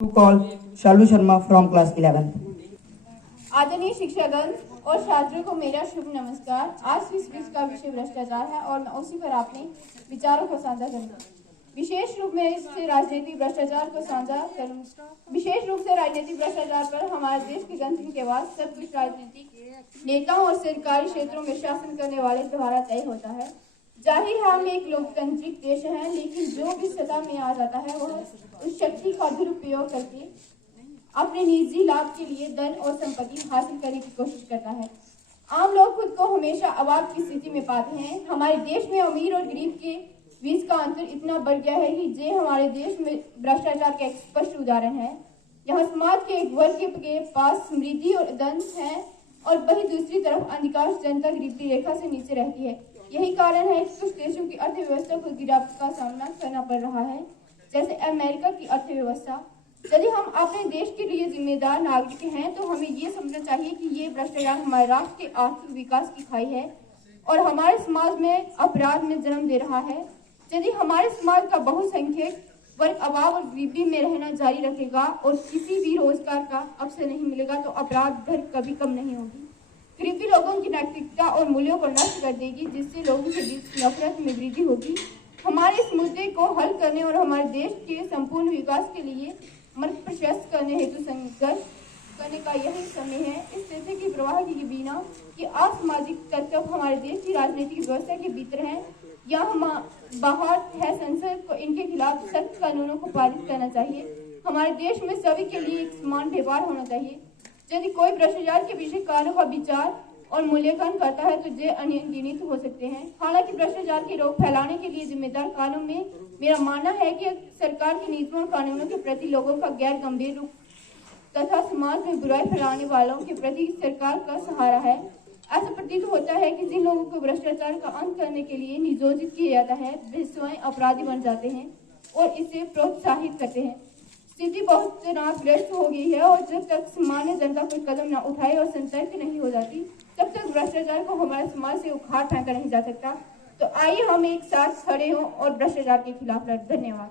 To call Shalu Sharma from class 11th. आदरणीय शिक्षागण और छात्रों को मेरा शुभ नमस्कार। आज इस क्विज का विषय भ्रष्टाचार है और मैं उसी पर अपने विचारों को साझा करूंगा। विशेष रूप से राजनीतिक भ्रष्टाचार पर हमारे देश के गणतंत्र के बाद सब कुछ राजनीतिक नेताओं और सरकारी क्षेत्रों में शासन करने वाले द्वारा तय होता है। जाहिर है हम एक लोकतांत्रिक देश है, लेकिन जो भी सत्ता में आ जाता है वह उस शक्ति का दुरुपयोग करके अपने निजी लाभ के लिए धन और संपत्ति हासिल करने की कोशिश करता है। आम लोग खुद को हमेशा अभाव की स्थिति में पाते हैं। हमारे देश में अमीर और गरीब के बीच का अंतर इतना बढ़ गया है कि ये हमारे देश में भ्रष्टाचार का एक स्पष्ट उदाहरण है। यहाँ समाज के एक वर्ग के पास समृद्धि और धन है और वही दूसरी तरफ अधिकांश जनता गरीबी रेखा से नीचे रहती है। यही कारण है कि कुछ देशों की अर्थव्यवस्था को गिरावट का सामना करना पड़ रहा है, जैसे अमेरिका की अर्थव्यवस्था। यदि हम अपने देश के लिए जिम्मेदार नागरिक हैं तो हमें ये समझना चाहिए कि ये भ्रष्टाचार हमारे राष्ट्र के आर्थिक विकास की खाई है और हमारे समाज में अपराध में जन्म दे रहा है। यदि हमारे समाज का बहुसंख्यक वर्ग अभाव और गरीबी में रहना जारी रखेगा और किसी भी रोजगार का अवसर नहीं मिलेगा तो अपराध दर कभी कम नहीं होगी। गरीबी लोगों की नैतिकता और मूल्यों को नष्ट कर देगी, जिससे लोगों के बीच नफरत में वृद्धि होगी। हमारे इस मुद्दे को हल करने और हमारे देश के संपूर्ण विकास के लिए मार्ग प्रशस्त करने हेतु संघर्ष करने का यही समय है। इस तथ्य की प्रवाह के बिना कि असामाजिक तत्व हमारे देश की राजनीतिक व्यवस्था के भीतर हैं या हम बाहर है, संसद को इनके खिलाफ सख्त कानूनों को पारित करना चाहिए। हमारे देश में सभी के लिए एक समान व्यवहार होना चाहिए। यदि कोई भ्रष्टाचार के पीछे कानून का विचार और मूल्यांकन करता है तो ये अनियंत्रित हो सकते हैं। हालांकि भ्रष्टाचार की रोक फैलाने के लिए जिम्मेदार कानून में मेरा मानना है कि सरकार की नीतियों और कानूनों के प्रति लोगों का गैर गंभीर रूप तथा समाज में बुराई फैलाने वालों के प्रति सरकार का सहारा है। ऐसा प्रतीत होता है कि जिन लोगों को भ्रष्टाचार का अंत करने के लिए नियोजित किया जाता है वे स्वयं अपराधी बन जाते हैं और इसे प्रोत्साहित करते हैं। स्थिति बहुत तनावग्रस्त हो गई है और जब तक सामान्य जनता कोई कदम न उठाए और सतर्क नहीं हो जाती तब तक भ्रष्टाचार को हमारे समाज से उखाड़ फेंका नहीं जा सकता। तो आइए हम एक साथ खड़े हों और भ्रष्टाचार के खिलाफ लड़ें। धन्यवाद।